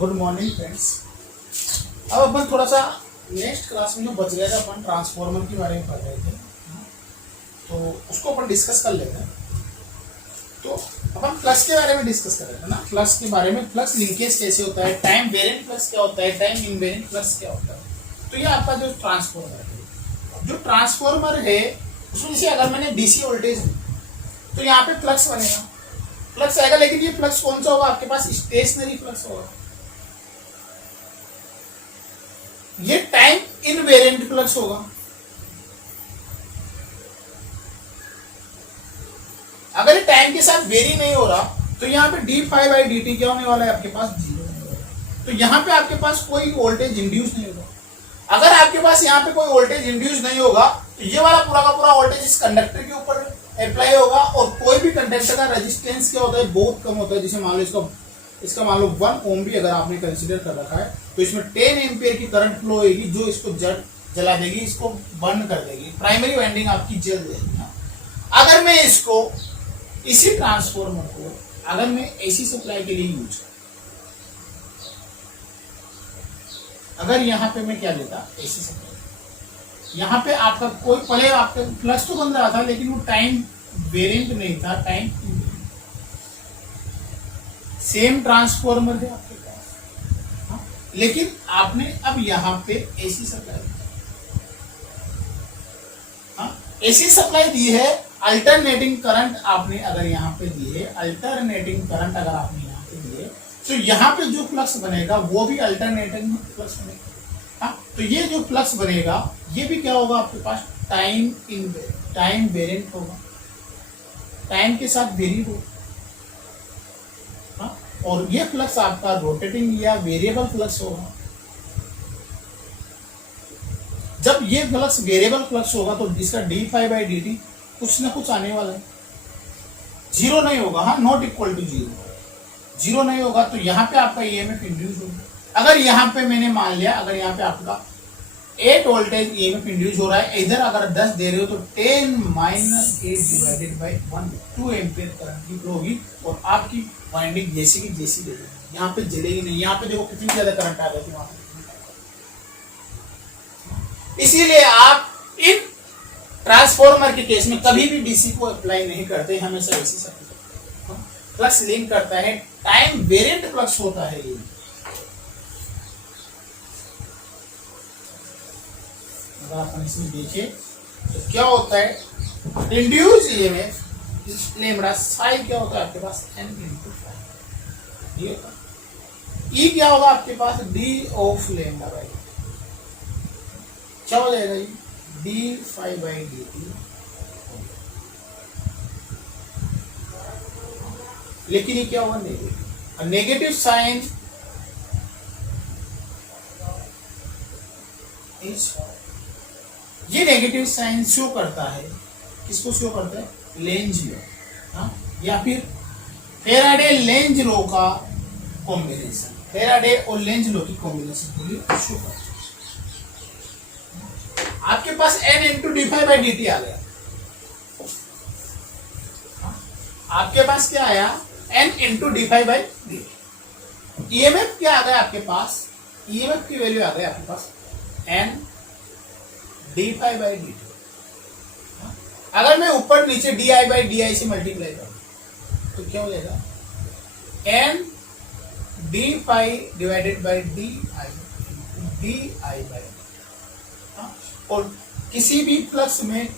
Good morning friends. अब अपन थोड़ा सा नेक्स्ट क्लास में जो बच गया था अपन ट्रांसफॉर्मर के बारे में पढ़ रहे थे, तो उसको अपन डिस्कस कर लेते हैं। तो अपन फ्लक्स के बारे में डिस्कस कर रहे थे ना, फ्लक्स के बारे में, फ्लक्स लिंकेज कैसे होता है, टाइम वेरिएंट फ्लक्स क्या होता है, टाइम इनवेरिएंट फ्लक्स क्या होता है। तो ये आपका जो ट्रांसफॉर्मर है उसमें जैसे अगर मैंने डीसी वोल्टेज तो यहाँ पे फ्लक्स बनेगा, फ्लक्स आएगा, लेकिन ये फ्लक्स कौन सा होगा, आपके पास स्टेशनरी फ्लक्स होगा। ये टाइम इनवेरिएंट फ्लक्स होगा। अगर ये टाइम के साथ वेरी नहीं हो रहा तो यहाँ पे d∅dt क्या होने वाला है, आपके पास 0। तो यहाँ पे आपके पास कोई वोल्टेज इंड्यूस नहीं होगा। अगर आपके पास यहाँ पे कोई वोल्टेज इंड्यूस नहीं होगा तो ये वाला पूरा का पूरा वोल्टेज इस कंडक्टर के ऊपर अप्लाई होगा, और कोई भी कंडक्टर का रेजिस्टेंस क्या होता है, बहुत कम होता है। जैसे मान लो इसका मान लो 1 ओम भी अगर आपने कंसीडर कर रखा है तो इसमें 10 एम्पियर की करंट फ्लो होगी जो इसको जला देगी, इसको बर्न कर देगी, प्राइमरी वाइंडिंग आपकी जल जाएगी। अगर मैं इसको इसी ट्रांसफॉर्मर को अगर मैं एसी सप्लाई के लिए यूज करूं, अगर यहाँ पे मैं क्या देता एसी सप्लाई, यहाँ पे आपका कोई पहले आपका फ्लक्स तो बन रहा था लेकिन वो टाइम वेरिएंट नहीं था, टाइम सेम ट्रांसफॉर्मर है आपके पास, लेकिन आपने अब यहाँ पे एसी सप्लाई, एसी सप्लाई दी है, अल्टरनेटिंग करंट आपने अगर यहाँ पे दी है, अल्टरनेटिंग करंट अगर आपने यहाँ पे दी है तो यहाँ पे जो फ्लक्स बनेगा वो भी अल्टरनेटिंग फ्लक्स बनेगा। तो ये जो फ्लक्स बनेगा ये भी क्या होगा, आपके पास टाइम वेरिएंट होगा, टाइम के साथ वेरी होगा। और ये फ्लक्स आपका रोटेटिंग या वेरिएबल फ्लक्स होगा। जब ये फ्लक्स वेरिएबल फ्लक्स होगा तो इसका d∅dt कुछ ना कुछ आने वाला है, जीरो नहीं होगा, हाँ, नॉट इक्वल टू जीरो नहीं होगा। तो यहाँ पे आपका ईएमएफ इंड्यूस होगा। अगर यहाँ पे मैंने मान लिया, अगर यहाँ पे आपका 8 वोल्टेज ईएमएफ इंड्यूस हो रहा है, इधर अगर 10 दे रहे हो तो 10 - 8 डिवाइडेड बाय 1 2 एम्पियर करंट की फ्लो होगी, और आपकी वाइंडिंग जैसी की जैसी दे देगी, यहाँ पे जलेगी नहीं। यहाँ पे देखो कितनी ज्यादा करंट आ गई थी वहां पे। इसीलिए आप इन ट्रांसफॉर्मर के केस में कभी भी डीसी को अप्लाई नहीं करते, हमेशा एसी सप्लाई। फ्लक्स लिंक करता है, टाइम वेरिएंट फ्लक्स होता है ये। अगर अपन इसमें देखें तो क्या होता है, इंड्यूस ईएमएफ लैम्बडा साई क्या होता है आपके पास n × फाई, ये ई क्या होगा आपके पास d ऑफ लैम्बडा बाई, क्या हो जाएगा ये d∅dt। लेकिन ये क्या होगा, नेगेटिव, नेगेटिव साइन ये नेगेटिव साइन शो करता है, किसको शो करता है, लेंज लॉ, या फिर फेराडे लेंज लॉ का कॉम्बिनेशन, फेराडे और लेंज लॉ की कॉम्बिनेशन को भी शो करता है। आपके पास n × d∅dt आ गया, आपके पास क्या आया, n × d∅dt। ईएमएफ क्या आ गया आपके पास, ईएमएफ की वैल्यू आ गई आपके पास n d∅dt। अगर मैं ऊपर नीचे di/di से मल्टीप्लाई करूं तो क्या हो जाएगा, n d∅ divided by di/dt। और किसी भी फ्लक्स में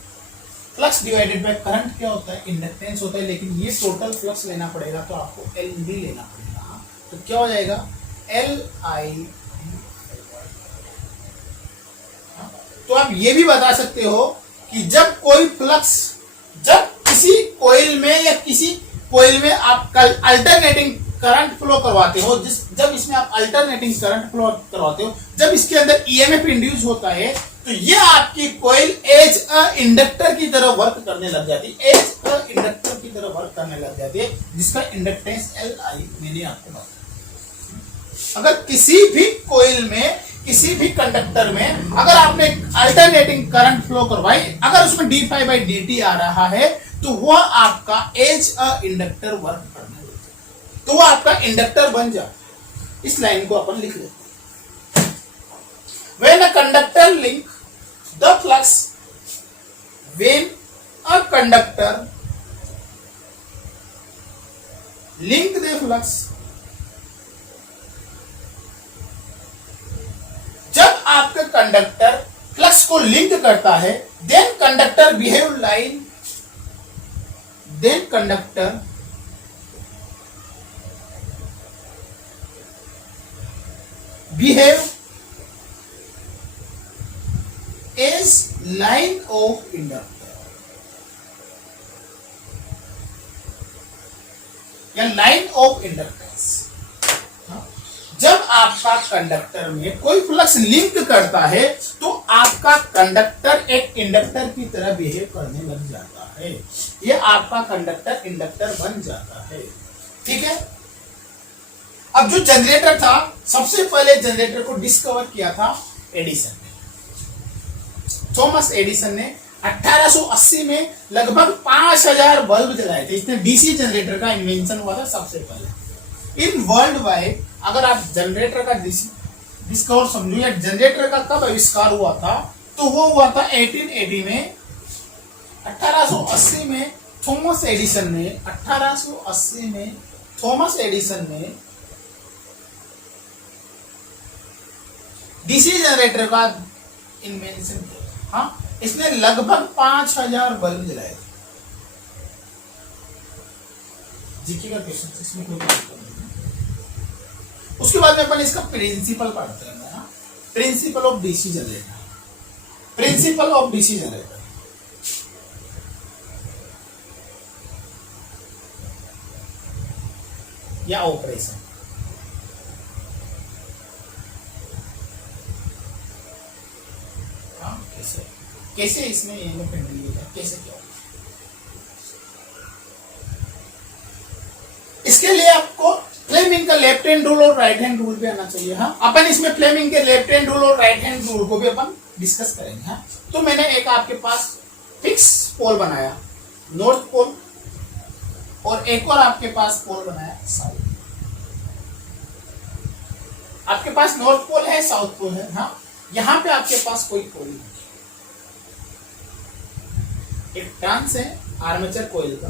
फ्लक्स डिवाइडेड बाय करंट क्या होता है, इंडक्टेंस होता है, लेकिन ये टोटल फ्लक्स लेना पड़ेगा तो आपको एल भी लेना पड़ेगा। तो क्या हो जाएगा, Li। तो आप ये भी बता सकते हो कि जब कोई फ्लक्स, जब किसी कोयल में या किसी कोयल में आप अल्टरनेटिंग करंट फ्लो करवाते हो, जब इसमें आप अल्टरनेटिंग करंट फ्लो करवाते हो, जब इसके अंदर ईएमएफ इंड्यूस होता है तो ये आपकी कोयल एज अ इंडक्टर की तरह वर्क करने लग जाती है, एज अ इंडक्टर की तरह वर्क करने लग जाती है, जिसका इंडक्टेंस Li मैंने आपको बताया। अगर किसी भी कोयल में, किसी भी कंडक्टर में अगर आपने अल्टरनेटिंग करंट फ्लो करवाई, अगर उसमें d∅dt आ रहा है तो वह आपका एज अ इंडक्टर वर्क करने लगता है, तो वह आपका इंडक्टर बन जाता है। इस लाइन को अपन लिख लेते हैं। When a conductor link the flux, when a conductor link the flux, जब आपका कंडक्टर फ्लक्स को लिंक करता है, then conductor behave line, then conductor behave as line of inductor या लाइन ऑफ इंडक्टेंस। जब आपका कंडक्टर में कोई फ्लक्स लिंक करता है तो आपका कंडक्टर एक इंडक्टर की तरह बिहेव करने लग जाता है, ये आपका कंडक्टर इंडक्टर बन जाता है। ठीक है। अब जो जनरेटर था, सबसे पहले जनरेटर को डिस्कवर किया था एडिसन ने, थॉमस एडिसन ने 1880 में लगभग 5000 बल्ब जलाए थे। इसने डीसी जनरेटर का इन्वेंशन हुआ था सबसे पहले इन वर्ल्ड वाइड। अगर आप जनरेटर का डिस्कवर समझो या जनरेटर का कब आविष्कार हुआ था, तो वो हुआ था 1880 में। 1880 में थॉमस एडिसन ने 1880 में थॉमस एडिसन ने डीसी जनरेटर का इन्वेंशन किया। हाँ, इसने लगभग 5000 बल्ब जलाए थे। जीके का क्वेश्चन, इसमें कोई प्रॉब्लम नहीं। उसके बाद में अपन इसका प्रिंसिपल पढ़ते हैं। Principle of DC generator, principle of DC generator. या ऑपरेशन। हाँ, कैसे कैसे इसमें कैसे क्या, इसके लिए आपको फ्लेमिंग का लेफ्ट हैंड रूल और राइट हैंड रूल भी आना चाहिए। हाँ, अपन इसमें फ्लेमिंग के लेफ्ट हैंड रूल और राइट हैंड रूल को भी अपन डिस्कस करेंगे। हाँ, तो मैंने एक आपके पास फिक्स पोल बनाया नॉर्थ पोल, और एक और आपके पास पोल बनाया साउथ। आपके पास नॉर्थ पोल है, साउथ पोल है। हाँ, यहां पे आपके पास कोई पोल नहीं, एक टर्न्स है आर्मेचर कोयल का।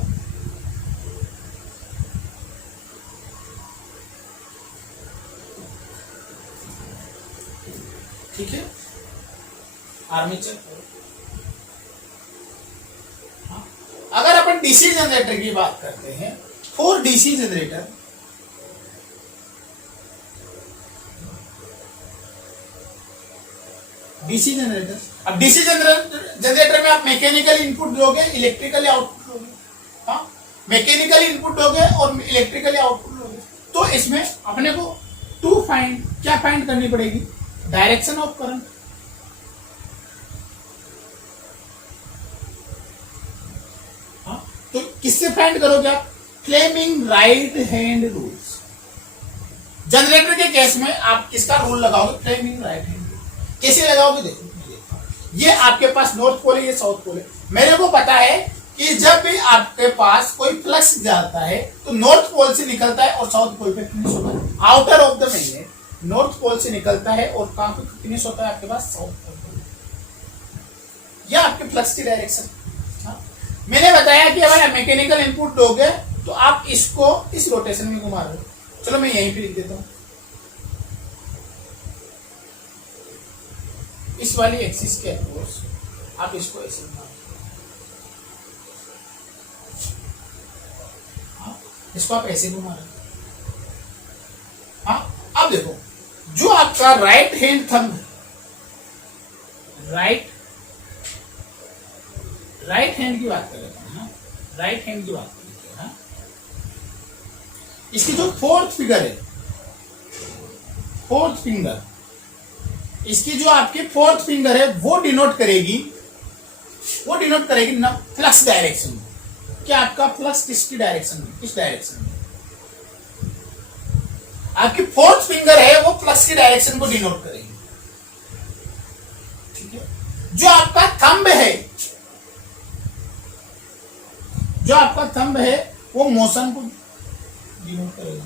ठीक है, आर्मेचर कोयल। हाँ, अगर अपन डीसी जनरेटर की बात करते हैं, 4 डीसी जनरेटर, डीसी जनरेटर। अब डीसी जनरेटर में आप मैकेनिकल इनपुट दोगे, इलेक्ट्रिकली आउटपुट दोगे। हाँ, मैकेनिकल इनपुट दोगे और इलेक्ट्रिकली आउटपुट दोगे। तो इसमें अपने को क्या फाइंड करनी पड़ेगी? Direction of current. हाँ, तो किससे फाइंड करोगे आप? Fleming right hand rules. Generator के केस में आप किसका रूल लगाओगे? Fleming right hand. कैसे लगाओगे? देखो, ये आपके पास नॉर्थ पोल है, ये साउथ पोल है। मेरे को पता है कि जब भी आपके पास कोई फ्लक्स जाता है तो नॉर्थ पोल से निकलता है और साउथ पोल पे फिनिश होता है। Outer of the magnet north pole से निकलता है और कहां पे फिनिश होता है? आपके पास साउथ पोल पे। यह आपके फ्लक्स की डायरेक्शन। मैंने बताया कि अगर आप मैकेनिकल इनपुट दोगे तो आप इसको इस रोटेशन में घुमा रहे हो। चलो मैं यहीं पे लिख देता हूं, इस वाली एक्सिस के अक्रॉस आप इसको ऐसे घुमा, इसको आप ऐसे घुमा रहे हो। हाँ, अब देखो, जो आपका राइट हैंड थंब है, राइट हैंड की बात कर रहे हैं। राइट हैंड की बात कर रहे हैं। इसकी जो फोर्थ फिंगर है, फोर्थ फिंगर, इसकी जो आपकी फोर्थ फिंगर है वो डिनोट करेगी ना फ्लक्स डायरेक्शन। क्या आपका फ्लक्स किसकी डायरेक्शन में? किस डायरेक्शन में? आपकी फोर्थ फिंगर है वो फ्लक्स की डायरेक्शन को डिनोट करेगी। ठीक है। जो आपका थंब है वो मोशन को डिनोट करेगा।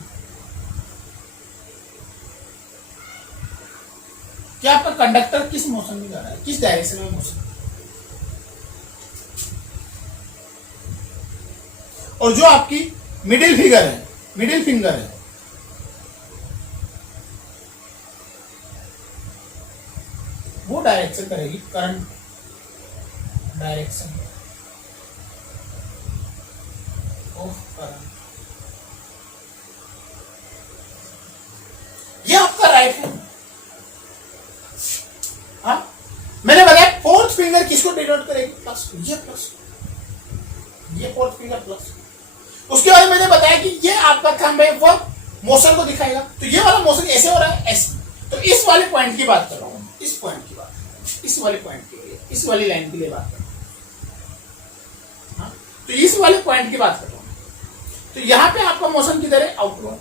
कि आपका कंडक्टर किस मोशन में जा रहा है, किस डायरेक्शन में मोशन। और जो आपकी मिडिल फिंगर है, मिडिल फिंगर है, वो डायरेक्शन करेगी करंट डायरेक्शन ऑफ करंट। ये आपका राइट हैंड। हाँ, मैंने बताया फोर्थ फिंगर किसको डिनोट करेगी, प्लस। ये प्लस, ये फोर्थ फिंगर प्लस। उसके बाद मैंने बताया कि ये आपका थंब है, वो मोशन को दिखाएगा। तो ये वाला मोशन ऐसे हो रहा है, ऐसे। तो इस वाले पॉइंट की बात कर रहा हूं, इस पॉइंट की बात, इस वाले पॉइंट के लिए, इस वाली लाइन के लिए बात कर रहा हूं। हाँ? तो इस वाले पॉइंट की बात कर रहा हूं। तो यहां पे आपका मोशन किधर है, आउटवर्ड।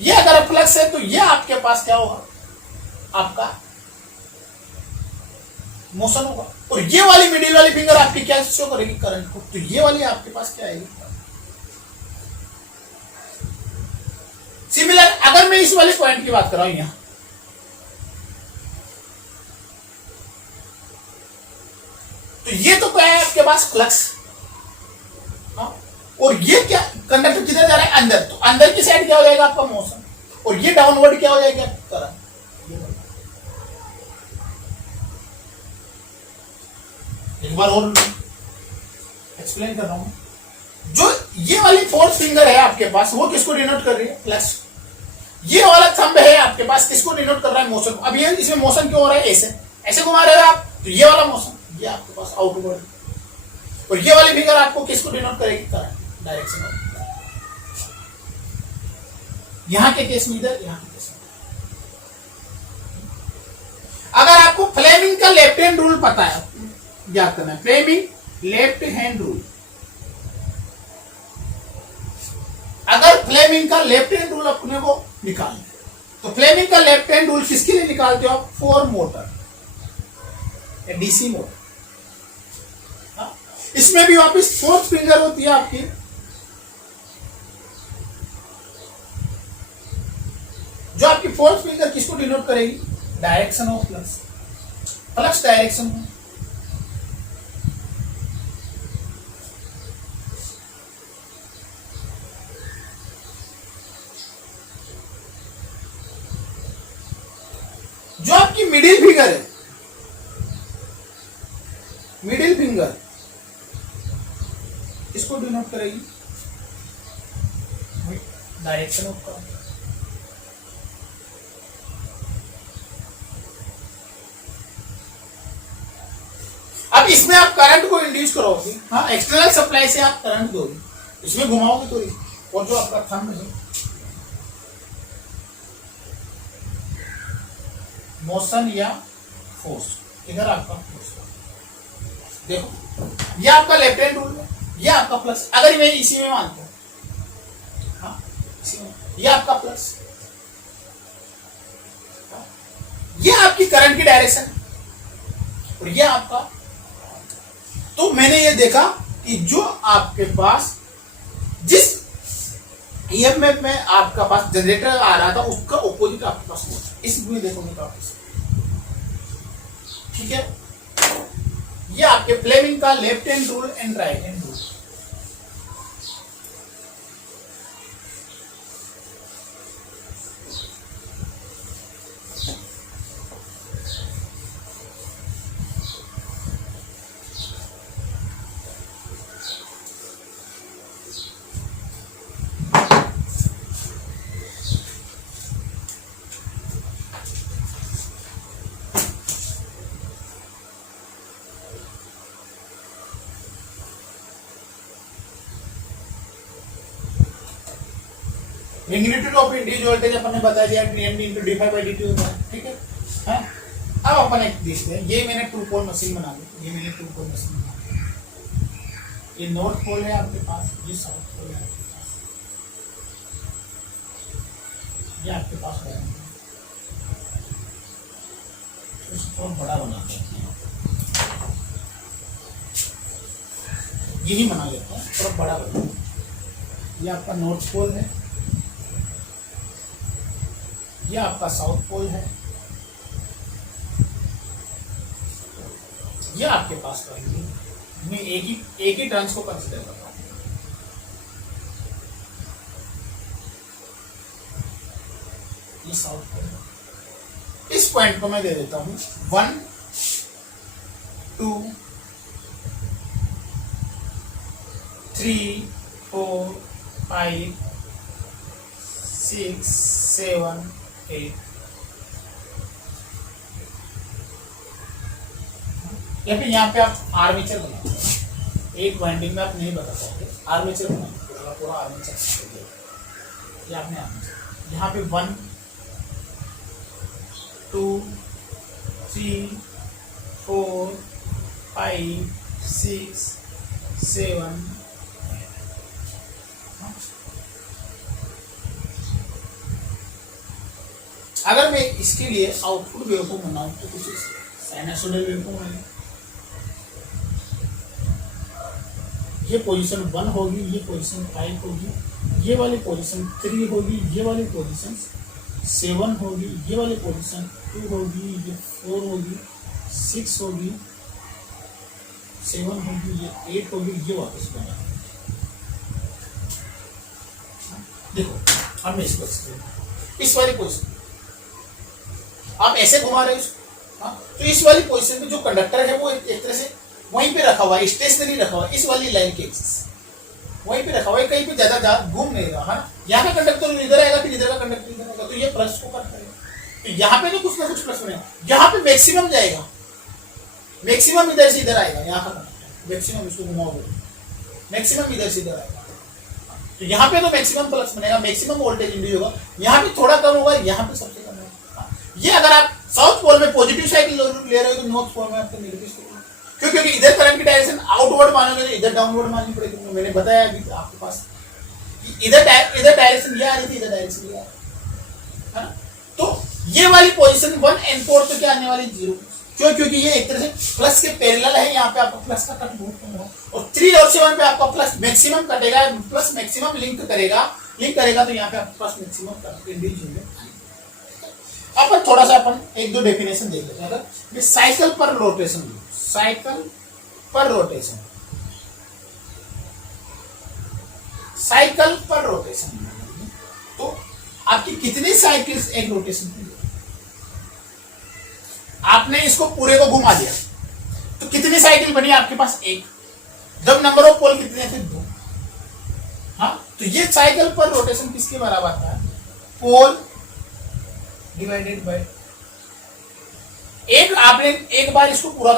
ये अगर फ्लक्स है तो ये आपके पास क्या होगा, आपका मोशन होगा। और ये वाली मिडिल वाली फिंगर आपकी क्या शो करेगी, करंट को। तो ये वाली आपके पास क्या आएगी। सिमिलर अगर मैं इस वाले पॉइंट की बात कर रहा हूं यहां, तो ये तो क्या है आपके पास, फ्लक्स। और ये क्या, कंडक्टर किधर जा रहा है, अंदर। तो अंदर की साइड क्या हो जाएगा आपका मोशन, और ये डाउनवर्ड क्या हो जाएगा, करंट। एक बार और एक्सप्लेन कर रहा हूं। जो ये वाली फोर्थ फिंगर है आपके पास, वो किसको डिनोट कर रही है, प्लस। ये वाला थंब है आपके पास, किसको डिनोट कर रहा है, मोशन। अब ये इसमें मोशन क्यों हो रहा है, ऐसे ऐसे घुमा रहे हो आप, तो ये वाला मोशन, ये आपके पास आउटवर्ड। और ये वाली फिंगर आपको किसको डिनोट करेगी, करंट डायरेक्शन ऑफ। यहां के केस में इधर, यहां के केस में। अगर आपको फ्लेमिंग का लेफ्ट हैंड रूल पता है, याद करना है, फ्लेमिंग लेफ्ट हैंड रूल। अगर फ्लेमिंग का लेफ्ट हैंड रूल अपने को निकालना है, तो फ्लेमिंग का लेफ्ट हैंड रूल किसके लिए निकालते हो आप, फोर मोटर या डीसी मोटर। इसमें भी वापिस फोर्थ फिंगर होती है आपकी, जो आपकी फोर्थ फिंगर किसको डिनोट करेगी, direction of flux, flux direction. जो आपकी मिडिल फिंगर है, मिडिल फिंगर इसको डिनोट करेगी डायरेक्शन ऑफ करंट। अब इसमें आप करंट को इंड्यूस करोगे, हाँ, एक्सटर्नल सप्लाई से आप करंट दोगे, इसमें घुमाओगे तो। और जो आपका थंब है, मोशन या फोर्स, इधर आपका फोर्स। देखो ये आपका लेफ्ट हैंड रूल है, ये आपका प्लस। अगर मैं इसी में मानता हूं, हाँ, इसी में, ये आपका प्लस, हाँ, ये आपकी करंट की डायरेक्शन और ये आपका। तो मैंने ये देखा कि जो आपके पास जिस ईएमएफ में आपका पास जनरेटर आ रहा था, उसका ऑपोजिट आपके पास होता है। इसमें देखोगे तो आप, ठीक है। ये आपके फ्लेमिंग का left hand rule and right hand rule. Magnitude of induced voltage अपन ने बता दिया, Md into d5 by dt होता है, ठीक है। हाँ, अब अपन एक देखते हैं। ये मैंने टू पोल मशीन बना दी, ये मैंने टू पोल मशीन बना दी। ये नॉर्थ पोल है आपके पास, ये साउथ पोल है आपके पास, ये आपके पास है। इसको थोड़ा बड़ा बना देते हैं, यही बना लेते हैं, थोड़ा बड़ा बना। ये आपका नॉर्थ पोल है, ये आपका साउथ पोल है, ये आपके पास रहेंगे। मैं एक ही टर्म्स को कंसिडर कर रहा हूँ। ये साउथ पोल, इस पॉइंट को मैं दे देता हूं 1 2 3 4 5 6 7 8। या फिर यहाँ पे आप आर्मेचर बनाते हो, एक वाइंडिंग में आप नहीं बता पाओगे, आर्मेचर बनाते पूरा आर्मेचर, ये आपने आर्मेचर यहाँ पे 1 2 3 4 5 6 7। अगर मैं इसके लिए आउटपुट वेवफॉर्म बनाऊं तो कुछ साइनसोइडल वेवफॉर्म है। ये पोजीशन 1 होगी, ये पोजीशन 5 होगी, ये वाली पोजीशन 3 होगी, ये वाली पोजीशन 7 होगी, ये वाली पोजीशन 2 होगी, ये 4 होगी, 6 होगी, 7 होगी, ये 8 होगी, ये वापस बना। देखो अब मैं इसको इस वाली पोजीशन आप ऐसे घुमा रहे हो इसको, तो इस वाली पोजीशन में जो कंडक्टर है वो एक तरह से वहीं पे रखा हुआ है, स्टेशनरी रखा हुआ है, इस वाली लाइन के एक्सिस वहीं पे रखा हुआ है, कहीं पे ज्यादा घूम नहीं रहा है। यहाँ का कंडक्टर इधर आएगा, फिर इधर का कंडक्टर इधर आएगा, तो ये प्लस को कट करेगा, तो यहाँ पे तो कुछ ना कुछ प्लस बनेगा, यहाँ पे मैक्सिमम जाएगा, मैक्सिमम इधर से इधर आएगा, यहाँ का कंडक्टर मैक्सिमम, इसको घुमाओगे मैक्सिमम इधर से इधर आएगा, तो यहाँ पे तो मैक्सिमम प्लस बनेगा, मैक्सिमम वोल्टेज इंड्यूस होगा, यहाँ पे थोड़ा कम होगा, यहाँ पे सबसे कम होगा। ये अगर आप साउथ पोल में पॉजिटिव साइकिल ले रहे हो तो नॉर्थ पोल में आपको नेगेटिव साइकिल, क्योंकि इधर करंट की डायरेक्शन आउटवर्ड मानोगे, इधर डाउनवर्ड माननी पड़ेगी। मैंने बताया अभी आपके पास इधर डायरेक्शन ये आ रही थी, इधर डायरेक्शन ये आ रही है ना, तो ये वाली पोजीशन 1 and 4 तो क्या आने वाली 0, क्यों? क्योंकि ये एक तरह से प्लस के पैरेलल है, यहाँ पे आपका प्लस का कट बहुत कम होगा, और 3 और 7 पे आपका प्लस मैक्सिमम कटेगा, प्लस मैक्सिमम लिंक करेगा, तो यहाँ पे आपके पास मैक्सिमम करंट इंड्यूस होगा। अपन थोड़ा सा अपन 1-2 डेफिनेशन देख लेते हैं। अगर साइकिल पर रोटेशन, साइकिल पर रोटेशन, साइकिल पर रोटेशन, तो आपकी कितनी साइकिल्स एक रोटेशन की? आपने इसको पूरे को घुमा दिया तो कितनी साइकिल बनी आपके पास? 1। जब नंबर ऑफ पोल कितने थे? 2। हाँ, तो ये साइकिल पर रोटेशन किसके बराबर था? पोल डिवाइडेड बाय एक। आपने एक बार इसको पूरा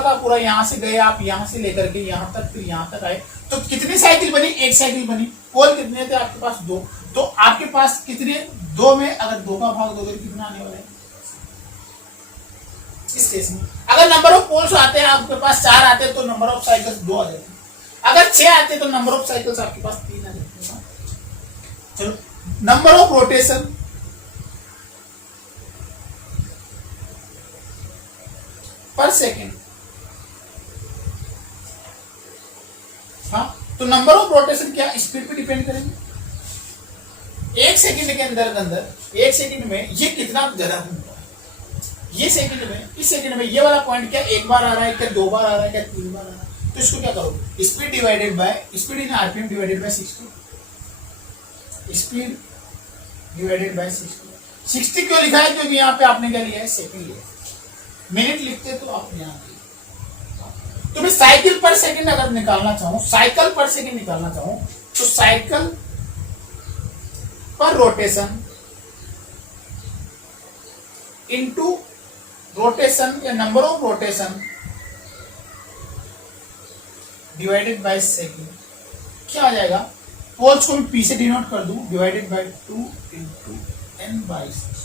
का पूरा यहां से गए आप, यहां से लेकर के यहां तक, फिर यहां तक आए, तो कितनी साइकिल बनी? 1 साइकिल बनी। पोल कितने थे आपके पास? 2। तो आपके पास कितने? 2 में अगर 2 का भाग दोगे कितना आने वाला है इस केस में? अगर नंबर ऑफ पोल्स आते हैं आपके पास 4 आते हैं तो नंबर ऑफ साइकिल्स 2 आ जाते हैं। अगर 6 आते हैं तो नंबर ऑफ साइकिल्स आपके पास 3 आ जाते हैं। चलो, नंबर ऑफ रोटेशन पर सेकेंड, हाँ, तो नंबर ऑफ रोटेशन क्या स्पीड पे डिपेंड करेंगे। 1 सेकंड के अंदर 1 सेकंड में ये कितना ज्यादा घूमता है, ये सेकंड में, इस सेकंड में ये वाला पॉइंट क्या 1 बार आ रहा है, क्या 2 बार आ रहा है, क्या 3 बार आ रहा है, तो इसको क्या करो, speed divided by speed in RPM divided by 60, speed divided by 60 क्यों लिखा है? क्योंकि यहाँ पे आपने क्या लिया है? सेकंड लिया है। मिनट लिखते तो आप यहाँ तो मैं साइकिल पर सेकंड अगर निकालना चाहूं, साइकिल पर सेकंड निकालना चाहूं, तो साइकिल पर रोटेशन इनटू रोटेशन या number of rotation divided by second क्या आ जाएगा? पोल्स को मैं पी से डिनोट कर दूं, divided by 2 into n by 6।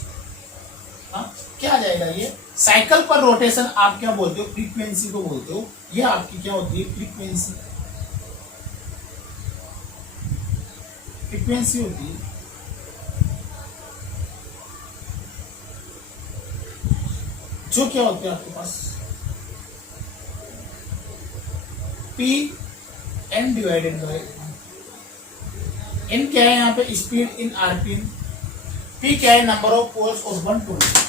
हाँ, क्या आ जाएगा? ये साइकिल पर रोटेशन आप क्या बोलते हो? फ्रीक्वेंसी को बोलते हो। ये आपकी क्या होती है? फ्रीक्वेंसी, फ्रीक्वेंसी होती है। जो क्या होती है आपके पास? P N divided by N क्या है यहाँ पे? Speed in RPM. पी क्या है? नंबर ऑफ पोल्स और 120।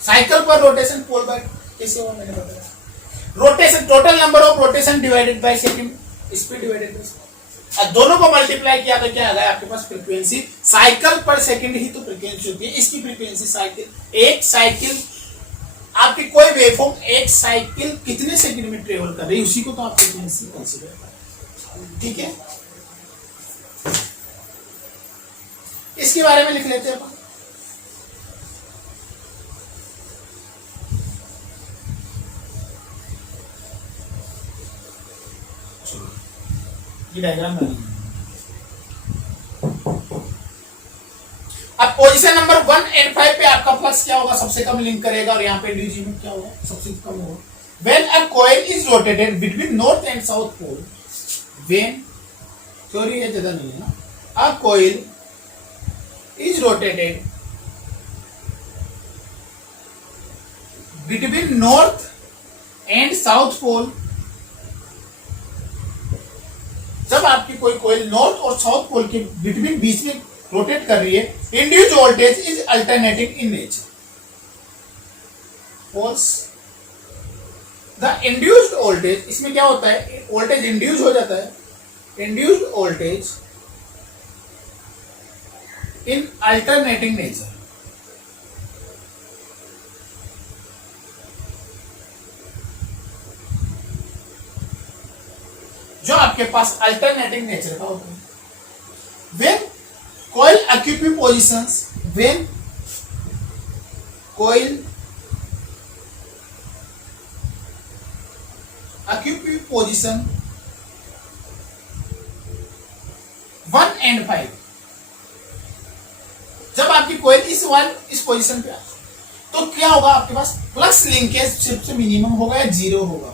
साइकिल पर रोटेशन पोल बाय कैसे होगा मैंने बताया, rotation, total number of rotation divided by second speed divided by, और दोनों को मल्टीप्लाई किया तो क्या आ गया आपके पास फ्रीक्वेंसी, साइकिल पर सेकंड ही तो फ्रीक्वेंसी होती है, इसकी फ्रीक्वेंसी साइकिल, एक साइकिल आपकी कोई वेवफॉर्म एक साइकिल कितने सेकंड में ट्रेवल कर रही है उसी को तो आप फ्रीक्वेंसी कंसीडर करें। ठीक है, इसके बारे में लिख लेते हैं अपन। ये डायग्राम बनी। अब पोजीशन नंबर 1 एंड 5 पे आपका फ्लक्स क्या होगा, सबसे कम लिंक करेगा, और यहाँ पे डी में क्या होगा, सबसे कम होगा। When a coil is rotated between north and south pole, when theory है ज्यादा नहीं है ना, a coil is rotated between north and south pole, जब आपकी कोई कोयल नॉर्थ और साउथ पोल के बिटवीन बीच में रोटेट कर रही है, induced voltage is alternating in nature, falls the induced voltage, इसमें क्या होता है, वोल्टेज इंड्यूस हो जाता है, induced voltage in alternating nature, जो आपके पास अल्टरनेटिंग नेचर का होता है। When coil occupy positions, when coil occupy position 1 and 5, जब आपकी कोयल इस पोजीशन पे आ तो क्या होगा, आपके पास फ्लक्स लिंकेज सिर्फ से मिनिमम होगा या जीरो होगा,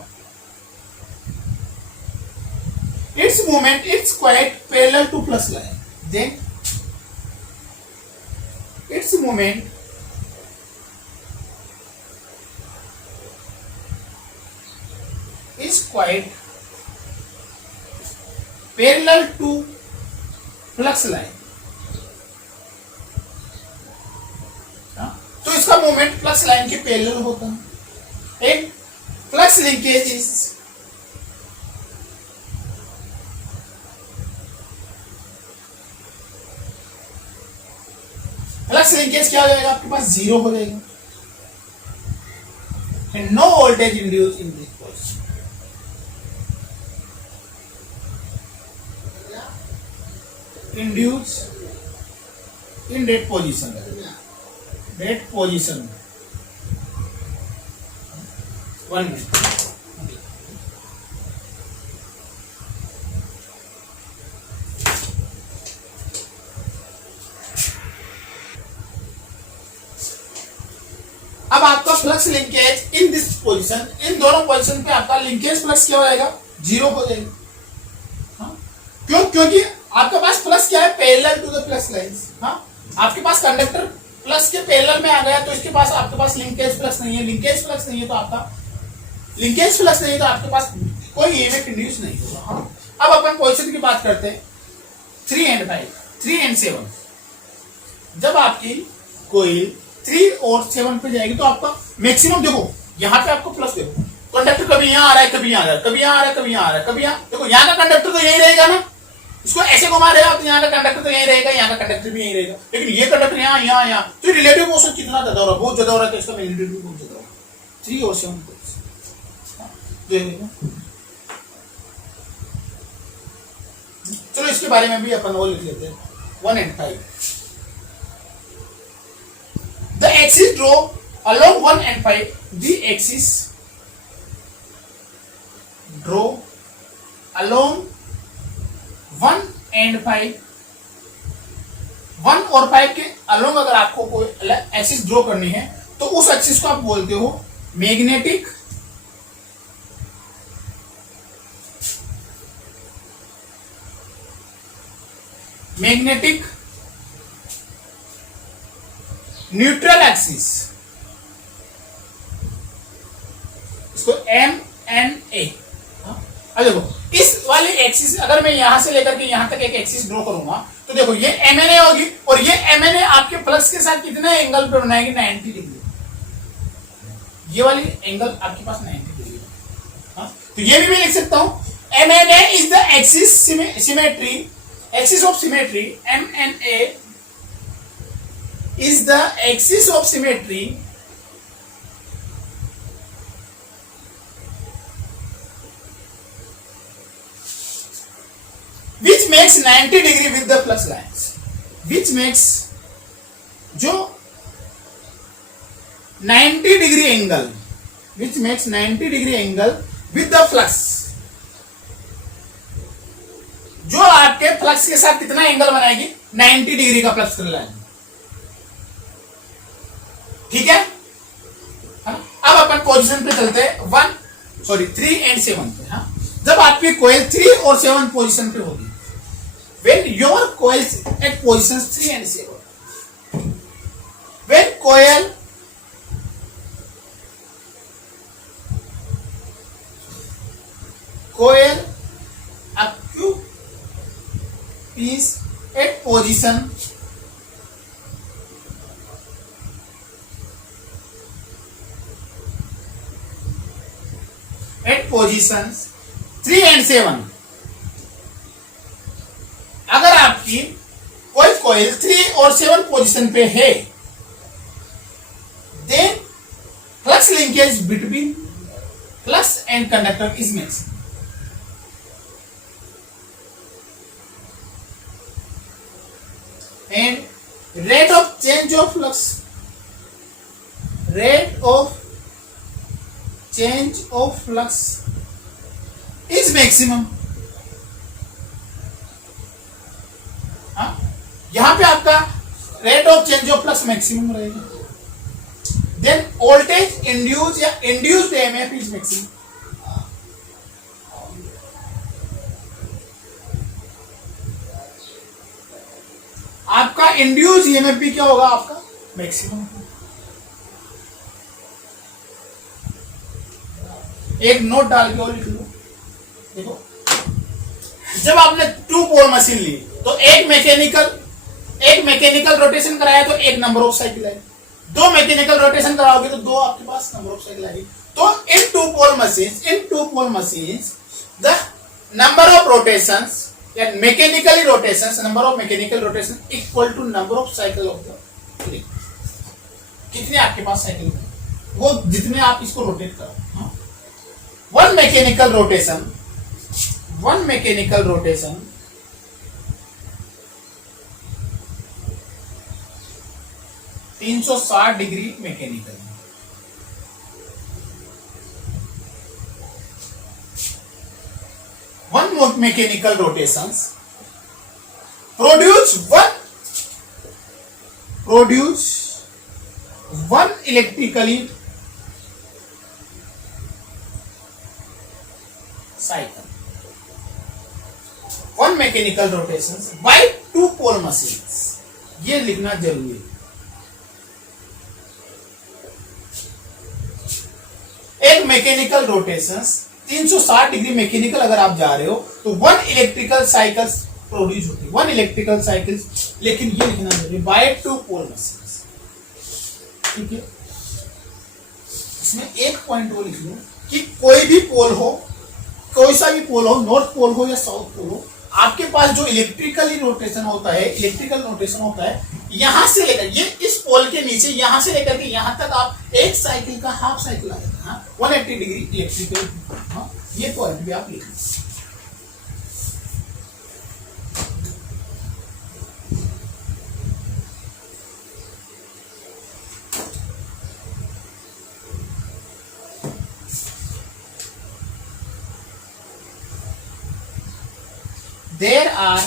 its movement it's quite parallel to flux line, then its movement is quite parallel to flux line, तो इसका मूवमेंट फ्लक्स लाइन के पैरेलल होता है। एक flux linkage is flux linkage क्या हो जाएगा, आपके पास जीरो हो जाएगा, and no voltage induce in this position, induce in that position, that position 1 minute. अब आपका flux linkage in this position, in दोनों पोजीशन पे आपका लिंकेज फ्लक्स क्या हो जाएगा, जीरो हो जाएगा। क्यों, क्योंकि आपके पास फ्लक्स क्या है, parallel to the flux lines. आपके पास कंडक्टर प्लस के पैरेलल में आ गया तो इसके पास आपके पास लिंकेज फ्लक्स नहीं है, लिंकेज फ्लक्स नहीं है तो आपका लिंकेज फ्लक्स नहीं है तो आपके पास कोई ईएमएफ इंड्यूस नहीं होगा। अब अपन पोजीशन की बात करते हैं 3 and 5, 3 and 7, जब आपकी कोई 3 और 7 पे जाएगी तो आपका मैक्सिमम देखो, यहाँ पे आपको प्लस देखो, कंडक्टर कभी यहाँ आ रहा है, कभी यहाँ आ रहा है, कभी यहाँ आ रहा है, कभी यहाँ आ रहा है, कभी यहाँ, देखो यहाँ का कंडक्टर तो यही रहेगा ना, इसको ऐसे घुमा रहेगा तो यहाँ का कंडक्टर तो यही रहेगा, यहाँ का कंडक्टर भी यही रहेगा, लेकिन ये कंडक्टर यहाँ यहाँ यहाँ, तो रिलेटिव मोशन कितना ज्यादा हो रहा है, बहुत ज्यादा हो रहा है, तो इसका मैग्नीट्यूड भी बहुत ज्यादा हो रहा है। 3 और 7 चलो इसके बारे में भी अपन वो लिख लेते हैं 1 and 5। The axis draw along 1 and 5, the axis draw along 1 and 5, 1 और 5 के अलोंग अगर आपको कोई एक्सिस ड्रॉ करनी है तो उस एक्सिस को आप बोलते हो मैग्नेटिक न्यूट्रल एक्सिस, इसको MNA। अब देखो इस वाली एक्सिस अगर मैं यहां से लेकर के यहां तक एक एक्सिस ड्रॉ करूंगा तो देखो ये MNA होगी, और ये MNA आपके फ्लक्स के साथ कितने एंगल पे बनाएगी, 90 डिग्री। ये वाली एंगल आपके पास 90 डिग्री है। हाँ? तो ये भी मैं लिख सकता हूं MNA is the axis symmetry, axis of symmetry, MNA is the axis of symmetry which makes 90 degree with the flux lines, which makes जो 90 degree angle, which makes 90 degree angle with the flux, जो आपके flux के साथ कितना angle बनाएगी 90 degree का flux line. ठीक है, अब अपन पोजीशन पे चलते हैं 3 एंड 7 पे। हाँ, जब आपकी कोयल 3 और 7 पोजीशन पे होगी, when your coils at positions 3 and 7, when coil occupies at position 3 and 7, अगर आपकी कोई कॉइल 3 और 7 पोजीशन पे है, then flux linkage between flux and conductor is maximum. And rate of change of flux, rate of change of flux is maximum. यहां पे आपका rate of change of flux maximum रहेगा, देन वोल्टेज इंड्यूस या induced EMF is maximum. आपका induce EMF भी क्या होगा, आपका मैक्सिमम। एक नोट डाल के और लिख लो, देखो जब आपने 2 पोल मशीन ली तो एक मैकेनिकल रोटेशन कराया तो एक number of cycle I, 2 mechanical rotation कराओगे तो 2 आपके पास नंबर ऑफ साइकिल आएगी। तो in two pole machines the number of rotations या mechanically rotations, number of mechanical rotation equal to number of cycle of the link. कितने आपके पास cycle है, वो जितने आप इसको रोटेट करो। One mechanical rotation 360 degree mechanical. One more mechanical rotations produce one electrically cycle, one mechanical rotations by 2 pole machines। ये लिखना जरूरी है। एक मैकेनिकल रोटेशंस 360 डिग्री मैकेनिकल अगर आप जा रहे हो तो 1 इलेक्ट्रिकल साइकिल्स प्रोड्यूस होती है, 1 इलेक्ट्रिकल साइकिल्स, लेकिन ये लिखना जरूरी है बाय 2 पोल मशीन्स। ठीक है, इसमें एक पॉइंट वो लिख लो कि कोई भी पोल हो, कोई सा भी पोल हो, नॉर्थ पोल हो या साउथ पोल हो, आपके पास जो इलेक्ट्रिकल रोटेशन होता है यहां से लेकर ये इस पोल के नीचे, यहां से लेकर के यहां तक आप एक साइकिल का हाफ साइकिल आ जाता है, 180 डिग्री इलेक्ट्रिकल। ये पॉइंट भी आप लिख लीजिए। There are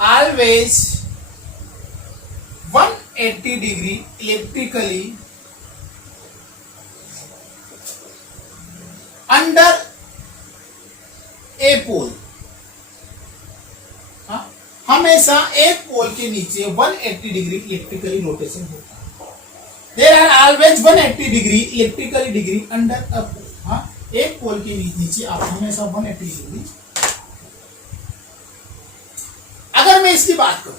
always 180 degree electrically under a pole। हमेशा एक पोल के नीचे 180 डिग्री इलेक्ट्रिकली रोटेशन होता है। There are always 180 degree electrically under a pole. एक पोल के नीचे आप हमेशा 180 डिग्री। अगर मैं इसकी बात करूं,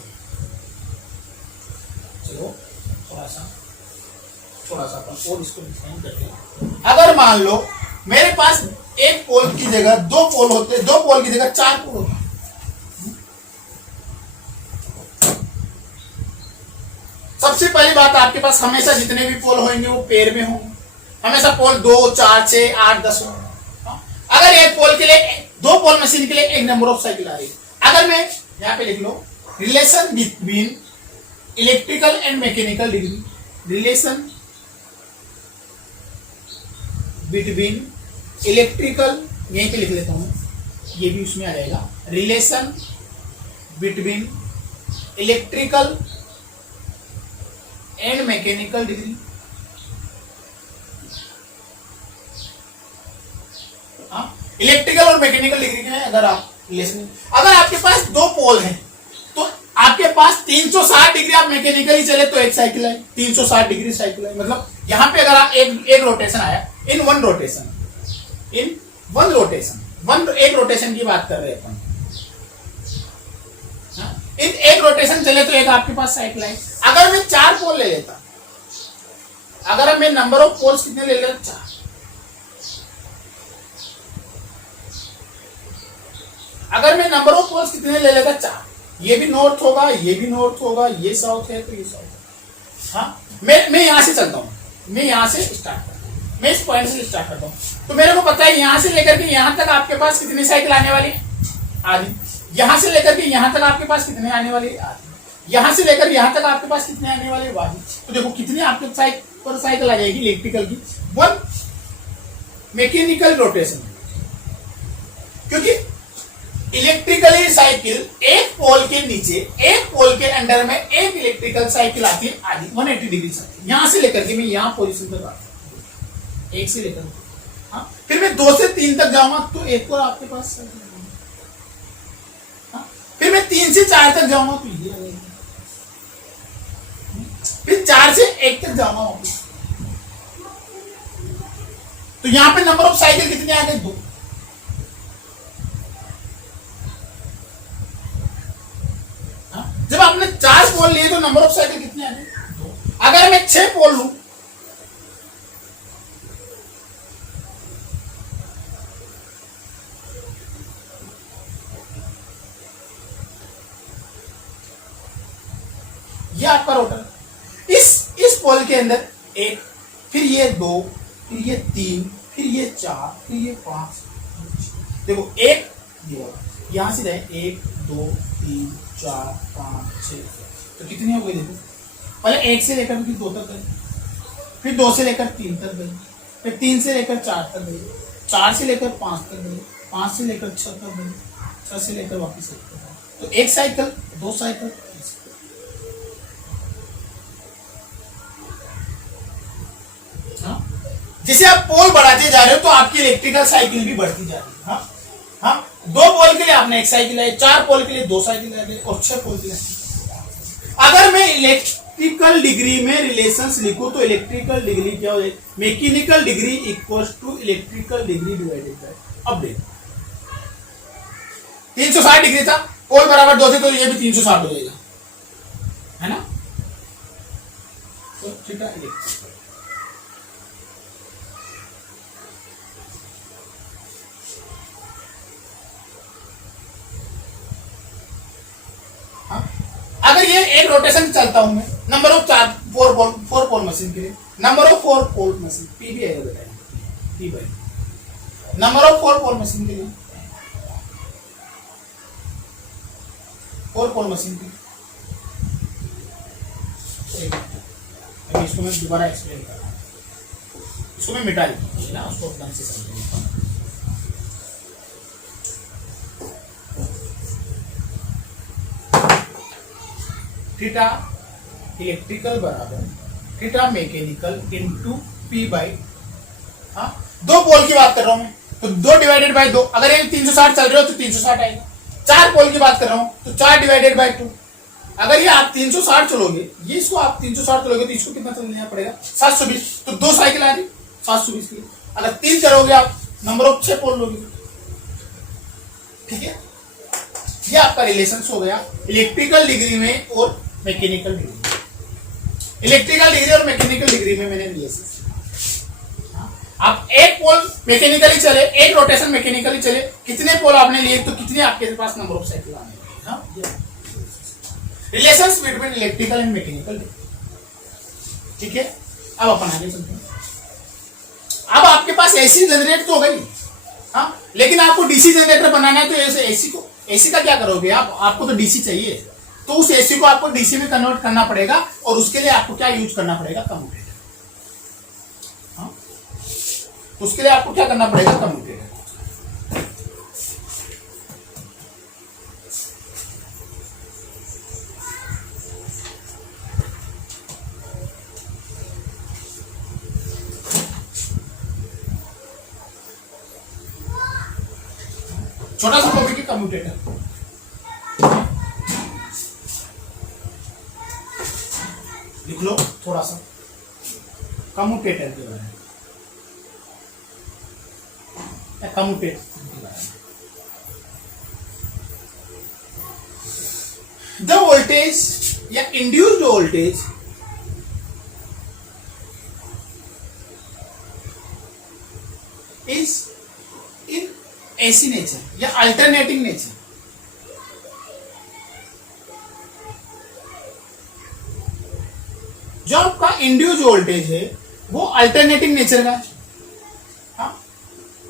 चलो थोड़ा सा थोड़ा सा अपन और इसको डिफाइन करते हैं। अगर मान लो मेरे पास एक पोल की जगह दो पोल होते, दो पोल की जगह चार पोल होते, सबसे पहली बात आपके पास हमेशा जितने भी पोल होंगे वो पेयर में होंगे, हमेशा पोल 2 4 6 8 10 हो। अगर एक पोल के लिए, दो पोल मशीन के लिए एक नंबर ऑफ साइकिल आ रही है। अगर मैं यहां पे लिख लो relation between electrical and mechanical degree, relation between electrical, यहीं पे लिख लेता हूं, ये भी उसमें आ जाएगा, relation between electrical and mechanical degree. Electrical और मैकेनिकल डिग्री के अगर आप रिलेशन, अगर आपके पास दो पोल हैं तो आपके पास 360 डिग्री आप मैकेनिकली चले तो एक साइकिल है, 360 डिग्री साइकिल है। मतलब यहां पे अगर आप एक रोटेशन आया, इन वन रोटेशन एक रोटेशन की बात कर रहे हैं अपन, इन एक रोटेशन चले तो एक आपके पास साइकिल है। अगर मैं 4 पोल ले लेता, अगर मैं नंबर ऑफ पोल्स कितने ले लेता, 4, अगर मैं नंबर ऑफ पोल्स कितने ले लेता, 4, ये भी नॉर्थ होगा, ये भी नॉर्थ होगा, ये साउथ है तो ये साउथ है। हाँ, मैं यहां से चलता हूं, मैं यहां से स्टार्ट करता हूं, मैं इस पॉइंट से स्टार्ट करता हूं, तो मेरे को पता है यहां से लेकर के यहां तक आपके पास कितनी साइकिल आने वाली है, आधी। यहां से लेकर के यहां तक आपके पास कितने आने वाले, आधी। यहां से लेकर यहां तक आपके पास कितने आने वाले, आधी। तो देखो कितनी आपके साइकिल आ जाएगी इलेक्ट्रिकल की, 1 मैकेनिकल रोटेशन, क्योंकि इलेक्ट्रिकली साइकिल एक पोल के नीचे, एक पोल के अंडर में एक इलेक्ट्रिकल साइकिल आती है आधी, 180 डिग्री साइकिल। यहां से लेकर के मैं यहां पोजीशन पर आता हूं, एक से लेकर, हाँ, फिर मैं 2 से 3 तक जाऊंगा तो एक और आपके पास साइकिल, हाँ, फिर मैं 3 से 4 तक जाऊंगा तो ये आ जाएगा, फिर 4 से 1 तक जाऊंगा वापस, तो यहां पे नंबर ऑफ साइकिल कितने आ गए, 2। जब आपने 4 पोल लिए तो नंबर ऑफ साइकिल कितने आ गए, 2। अगर मैं 6 पोल लूं, ये आपका रोटर, इस पोल के अंदर 1, फिर ये 2, फिर ये 3, फिर ये 4, फिर ये 5, देखो 1 यहां से जाए 1 2 3 4 5 6, तो कितनी हो गई, देखो पहले 1 से लेकर फिर 2 तक गए, फिर 2 से लेकर 3 तक गए, फिर 3 से लेकर 4 तक गए, 4 से लेकर 5 तक गए, 5 से लेकर 6 तक गए, 6 से लेकर वापिस 1 तक, तो 1 साइकिल 2 साइकिल। जिसे आप पोल बढ़ाते जा रहे हो तो आपकी इलेक्ट्रिकल साइकिल भी बढ़ती जा रही है। हाँ हाँ, 2 पोल के लिए आपने 1 साइकिल है, 4 पोल के लिए 2 साइकिल है, और 6 पोल के लिए। अगर मैं इलेक्ट्रिकल डिग्री में रिलेशंस लिखूं तो इलेक्ट्रिकल डिग्री क्या हो जाएगी, mechanical degree equals to electrical degree divided by, अब देखो 360 डिग्री था, पोल बराबर 2 थे तो ये भी 360 हो जाएगा, है ना। तो ठीक है, अगर ये एक रोटेशन चलता हूं मैं, नंबर ऑफ 4 पोल मशीन के लिए, number of 4 pole machine, P भी आएगा बेटा, P by number of 4 pole machine के लिए, 4 पोल मशीन के लिए। अभी इसको मैं दोबारा एक्सप्लेन कर रहा हूं, इसको मैं मिटा लिखूंगा ना, उसको ढंग से समझेंगे। थीटा इलेक्ट्रिकल बराबर theta mechanical into P by, हाँ 2 पोल की बात कर रहा हूं मैं, तो 2 डिवाइडेड बाई 2, अगर ये 360 चल रहे हो तो 360 आएगा। 4 पोल की बात कर रहा हूं तो 4 डिवाइडेड बाई 2, अगर ये आप 360 चलोगे, ये इसको आप 360 चलोगे तो इसको कितना चलना पड़ेगा, 720, तो 2 साइकिल आ रही 720 की। अगर 3 करोगे आप, नंबर ऑफ 6 पोल लोगे, ठीक है। ये आपका रिलेशन हो गया इलेक्ट्रिकल डिग्री में और मैकेनिकल डिग्री। इलेक्ट्रिकल डिग्री और मैकेनिकल डिग्री में मैंने रिलेशन। आप एक पोल मैकेनिकली चले, एक रोटेशन मैकेनिकली चले, कितने पोल आपने लिए तो कितने आपके पास नंबर ऑफ साइकिल आने। Relations between electrical and mechanical. ठीक है, अब अपन आगे चलते हैं। अब आपके पास एसी जनरेट तो हो गई, हाँ, लेकिन आपको डीसी जनरेटर बनाना है तो एसी का क्या करोगे आप? आपको तो डीसी चाहिए, तो उस एसी को आपको डीसी में कन्वर्ट करना पड़ेगा और उसके लिए आपको क्या यूज करना पड़ेगा? कम्यूटेटर। हाँ, उसके लिए आपको क्या करना पड़ेगा? कम्यूटेटर। छोटा सा टॉपिक है कम्यूटेटर। लिख लो थोड़ा सा कम्यूटेटर के बारे में। कम्यूटेटर के बारे में, द वोल्टेज या induced voltage is in AC nature या अल्टरनेटिंग नेचर। जो आपका इंड्यूस वोल्टेज है वो अल्टरनेटिंग नेचर का है, हाँ?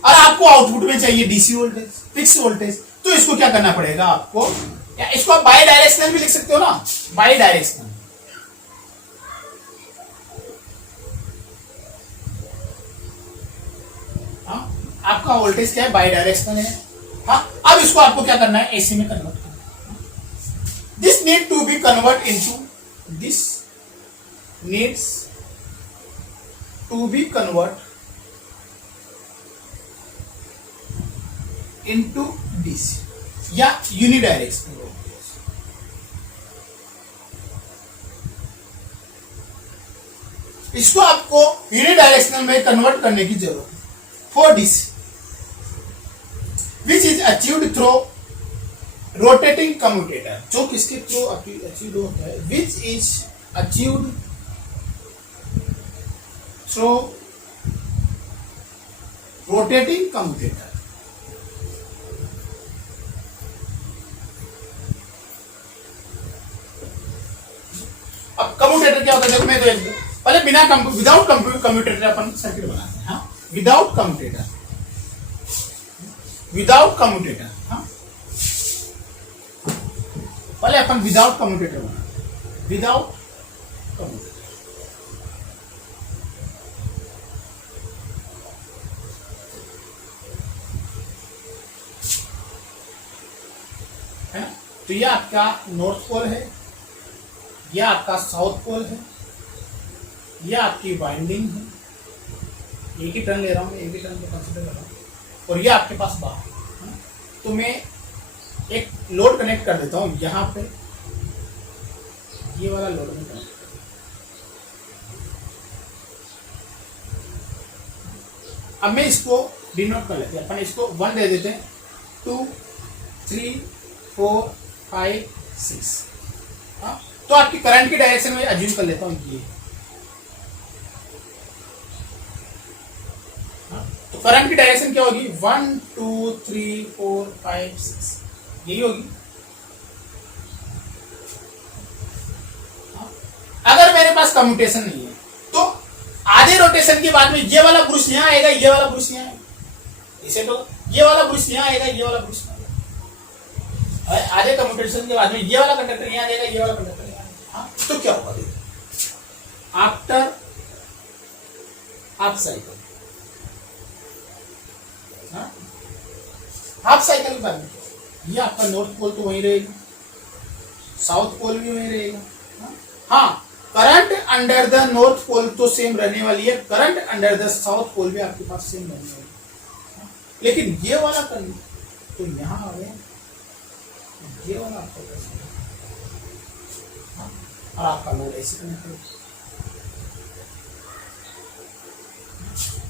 और आपको आउटपुट में चाहिए डीसी वोल्टेज, फिक्स वोल्टेज, तो इसको क्या करना पड़ेगा आपको? या इसको आप बाई डायरेक्शनल भी लिख सकते हो ना, बाई डायरेक्शनल। आपका वोल्टेज क्या है? बाई डायरेक्शनल है, हाँ? अब इसको आपको क्या करना है? एसी में कन्वर्ट करना है। This need to be convert into this needs to be convert into DC या यूनिडायरेक्शनल वोल्टेज। इसको आपको यूनिडायरेक्शनल में कन्वर्ट करने की जरूरत है for DC, which is achieved through rotating commutator. जो किसके थ्रू अचीव होता है? Which is achieved through rotating commutator। अब कम्यूटेटर क्या होता है? देखो मैं तो पहले बिना विदाउट कम्यूटेटर अपन सर्किट बनाते हैं, हाँ? विदाउट कम्यूटेटर, हाँ? पहले अपन विदाउट कम्यूटेटर बनाते हैं, विदाउट कम्यूटेटर। है ना? तो ये आपका नॉर्थ पोल है, ये आपका साउथ पोल है, ये आपकी वाइंडिंग है। एक ही टर्न ले रहा हूँ, एक ही टर्न को कंसिडर कर रहा हूँ, और ये आपके पास बार है। तो मैं एक लोड कनेक्ट कर देता हूँ यहाँ पे, ये वाला लोड में कनेक्ट। अब मैं इसको डिनोट कर लेते हैं, अपन इसको 1 दे देते हैं, 2 3 4 5 6। हाँ, तो आपकी करंट की डायरेक्शन में अज्यूम कर लेता हूं ये। हाँ, तो करंट की डायरेक्शन क्या होगी? 1 2 3 4 5 6 यही होगी। हाँ, अगर मेरे पास कम्यूटेशन नहीं है तो आधे रोटेशन के बाद में ये वाला ब्रुश यहां आएगा, ये वाला ब्रुश यहां आएगा, इसे तो ये वाला ब्रुश यहां आएगा, ये वाला ब्रुश आधे कम्यूटेशन के बाद में ये वाला कंडक्टर यहां देगा, ये वाला कंडक्टर यहां देगा। हाँ, तो क्या होगा? देखो after half cycle, half cycle के बाद में ये आपका नॉर्थ पोल तो वहीं रहेगा, साउथ पोल भी वहीं रहेगा। हाँ, current under the north pole तो सेम रहने वाली है, current under the south pole भी आपके पास सेम रहने वाली है। लेकिन ये वाला करंट तो यहां आ गया, ये वाला आपको और आपका लोड ऐसे कनेक्ट होगा।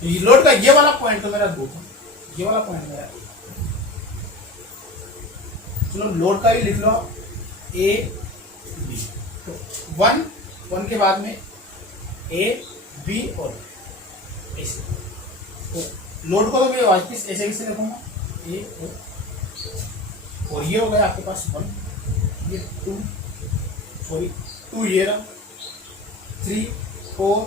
ये लोड का ये वाला पॉइंट तो मेरा 2 था, ये वाला पॉइंट मेरा 1। चलो लोड का भी लिख लो A B। तो 1 के बाद में ए बी और ऐसे। तो लोड को तो मैं वापस ऐसे कैसे लिखूंगा, ए और ये हो गया आपके पास 1, ये 2, सॉरी 2 ये रहा, 3 4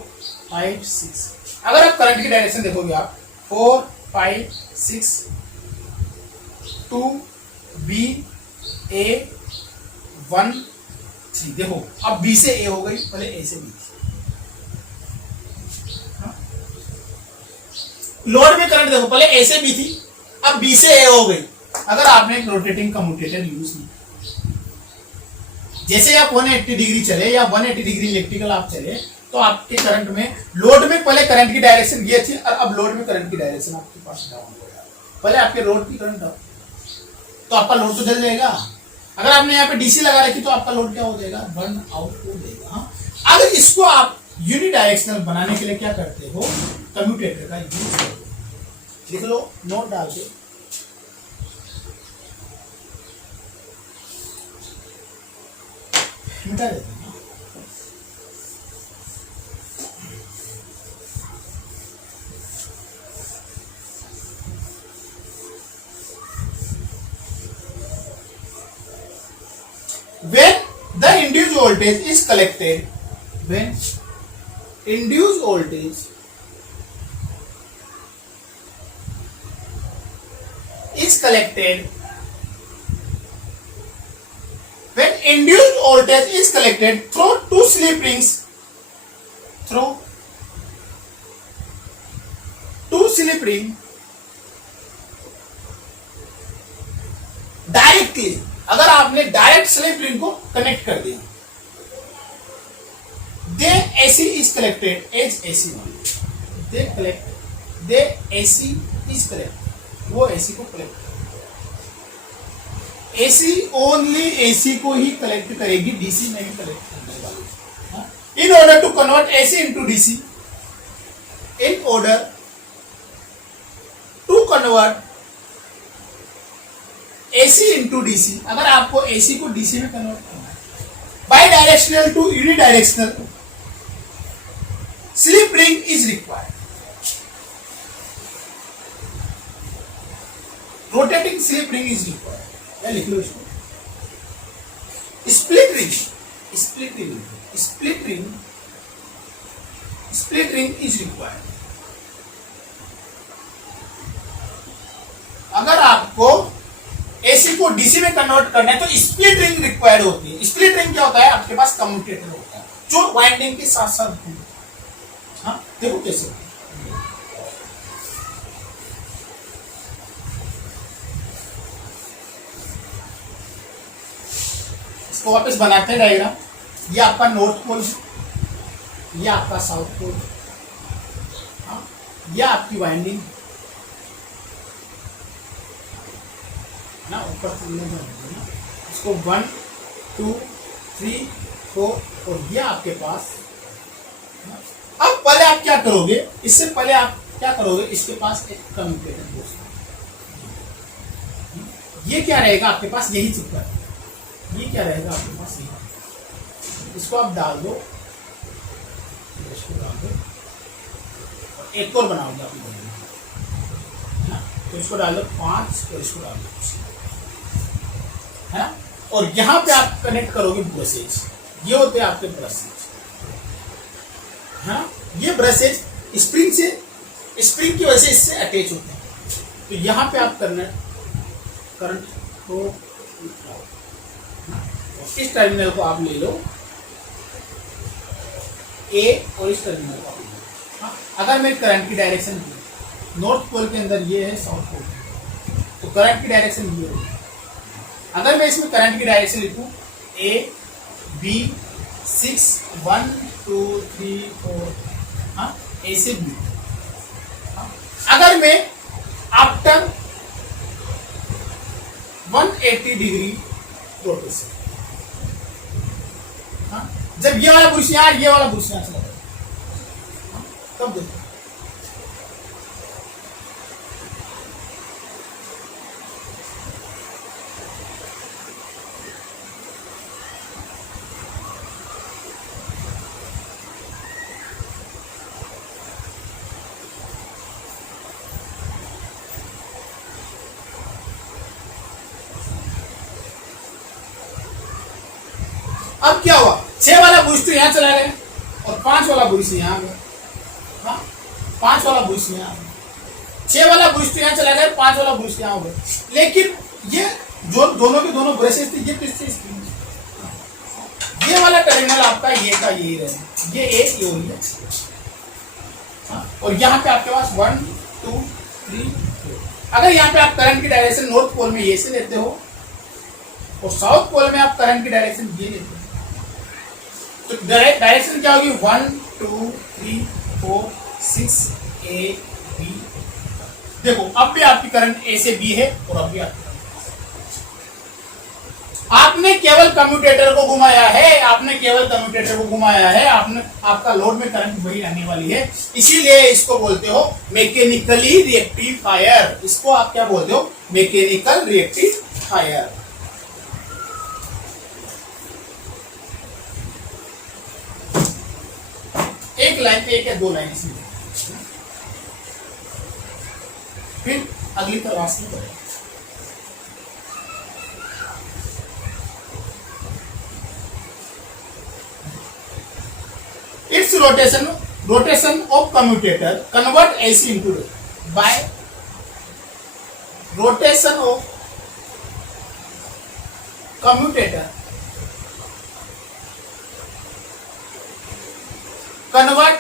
5 6। अगर आप करंट की डायरेक्शन देखोगे आप 4 5 6 2 बी ए 1 3। देखो अब बी से ए हो गई, पहले ए से बी थी। लोड में करंट देखो, पहले ए से बी थी, अब बी से ए हो गई। अगर आपने एक रोटेटिंग कम्यूटेटर यूज नहीं, जैसे आप 180 डिग्री चले या 180 डिग्री इलेक्ट्रिकल आप चले, तो आपके करंट में लोड में पहले करंट की डायरेक्शन ये थी और अब लोड में करंट की डायरेक्शन आपके पास डाउन हो गया। पहले आपके लोड की करंट डाउन, तो आपका लोड तो जल जाएगा। अगर आपने यहाँ पे डीसी लगा रखी तो आपका लोड क्या हो जाएगा, बर्न आउट हो जाएगा। अगर इसको आप यूनिडायरेक्शनल बनाने के लिए क्या करते हो, कम्यूटेटर का यूज करते हो। लिख लो, नोट डाल के, मिटा देते हैं। When the induced voltage is collected, when induced voltage is collected, when induced voltage is collected through two slip rings, through two slip ring directly, अगर आपने डायरेक्ट स्लिप रिंग को कनेक्ट कर दिया, they AC is collected as AC only, they AC is collected, वो AC को collect, AC only AC को ही collect करेगी, DC नहीं कलेक्ट करने वाली। In order to convert AC into DC, in order to convert AC into DC, अगर आपको AC को DC में कन्वर्ट करना है, bidirectional to unidirectional slip ring is required. Rotating slip ring is required, या लिख लो इसको, split ring, split ring, split ring, split ring is required. अगर आपको एसी को डीसी में कन्वर्ट करना है तो स्प्लिट रिंग रिक्वायर्ड होती है। स्प्लिट रिंग क्या होता है, आपके पास कम्यूटेटर होता है जो वाइंडिंग के साथ साथ घूमता है। हाँ देखो कैसे होता है, इसको वापस बनाते हैं डायग्राम। ये आपका नॉर्थ पोल है, ये आपका साउथ पोल है, हाँ ये आपकी वाइंडिंग ना, ऊपर इसको 1 2 3 4 और ये आपके पास। अब पहले आप क्या करोगे, इससे पहले आप क्या करोगे, इसके पास एक कम्यूटेटर दोस्त, ये क्या रहेगा आपके पास, यही चिपका, ये क्या रहेगा आपके पास, यही, इसको आप डाल दो, इसको डाल दो और एक और बनाओगे आप इधर, तो इसको डाल दो 5 और इसको डाल दो, है ना। और यहां पे आप कनेक्ट करोगे ब्रशेज, ये होते हैं आपके ब्रशेज, है ना। ये ब्रशेज स्प्रिंग से, स्प्रिंग की वजह से इससे अटैच होते हैं, तो यहां पे आप करंट को इस टर्मिनल को आप ले लो ए और इस टर्मिनल को आप ले लो। हाँ? अगर मैं करंट की डायरेक्शन नॉर्थ पोल के अंदर ये है, साउथ पोल, तो करंट की डायरेक्शन ये होगी। अगर मैं इसमें करंट की डायरेक्शन लिखूं ए बी 6 1 2 3 4, हाँ ए से बी, हाँ? अगर मैं आफ्टर 180 डिग्री रोटेशन, हाँ जब ये वाला ब्रश यहाँ, ये वाला ब्रश यहाँ चला जाएगा, तब देखो अब क्या हुआ, 6 वाला बुश तो यहाँ चला गया और 5 वाला बुश यहाँ आ गया। हाँ, 5 वाला बुश यहाँ आ गया, 6 वाला बुश तो यहाँ चला गया, 5 वाला बुश यहाँ हो गया। लेकिन ये जो दोनों के दोनों ब्रशेस थे, ये किससे स्क्रीन, ये वाला टर्मिनल आपका ये का यही रहे, ये एक ये है। हाँ, और यहाँ पे आपके पास 1 2 3 4। अगर यहाँ पे आप करंट की डायरेक्शन नॉर्थ पोल में ये से लेते हो और साउथ पोल में आप करंट की डायरेक्शन ये लेते हो, तो डायरेक्शन क्या होगी, 1 2 3 4 6 A B। देखो अब भी आपकी करंट A से B है और अब भी आपने केवल कम्यूटेटर को घुमाया है, आपने केवल कम्यूटेटर को घुमाया है, आपने आपका लोड में करंट वही आने वाली है। इसीलिए इसको बोलते हो मैकेनिकली रिएक्टिफायर। इसको आप क्या बोलते हो, मैकेनिकल रिएक्टिफायर। एक लाइन, एक या 2 लाइन इसमें, फिर अगली तलाश में करें। Its rotation of commutator convert AC into by rotation of commutator convert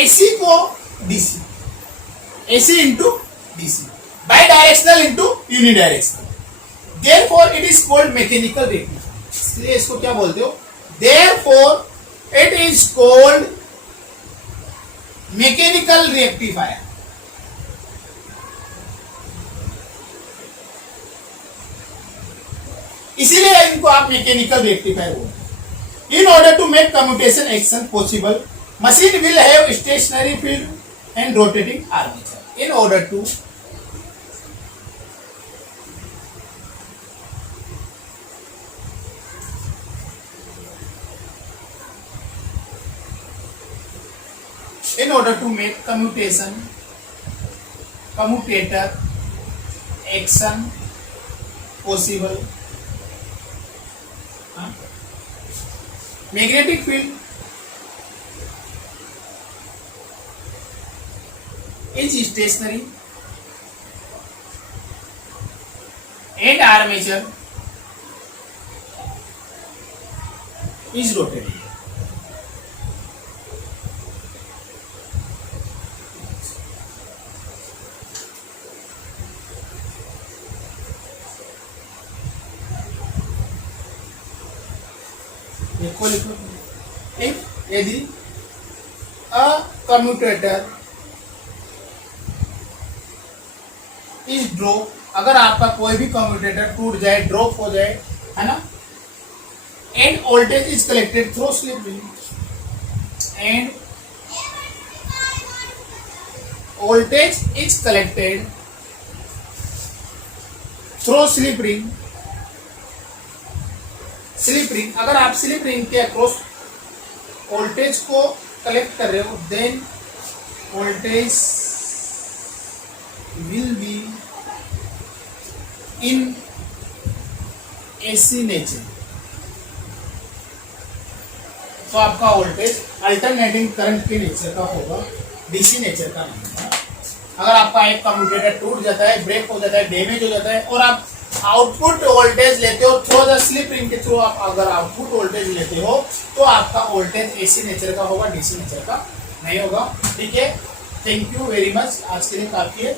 AC को DC, AC into DC, bidirectional into unidirectional, therefore it is called mechanical rectifier। इसलिए इसको क्या बोलते हो, therefore it is called mechanical rectifier। इसीलिए इनको आप mechanical rectifier बोलते हैं। In order to make commutation action possible, machine will have stationary field and rotating armature. In order to make commutator action possible, magnetic field is stationary and armature is rotating। यदि अ commutator is drop, अगर आपका कोई भी commutator टूट जाए, drop हो जाए, है ना, and voltage is collected through slip ring, and voltage is collected through slip ring. Slip ring, अगर आप स्लिप रिंग के अक्रॉस वोल्टेज को कलेक्ट कर रहे हो, then voltage will be in AC nature. तो आपका वोल्टेज अल्टरनेटिंग करंट के नेचर का होगा, डीसी नेचर का नहीं होगा। अगर आपका एक कम्यूटेटर टूट जाता है, ब्रेक हो जाता है, डैमेज हो जाता है और आप आउटपुट वोल्टेज लेते हो थ्रू द स्लिप रिंग के थ्रू, आप अगर आउटपुट वोल्टेज लेते हो तो आपका वोल्टेज एसी नेचर का होगा, डीसी नेचर का नहीं होगा। ठीक है, थैंक यू वेरी मच, आज के लिए काफी है।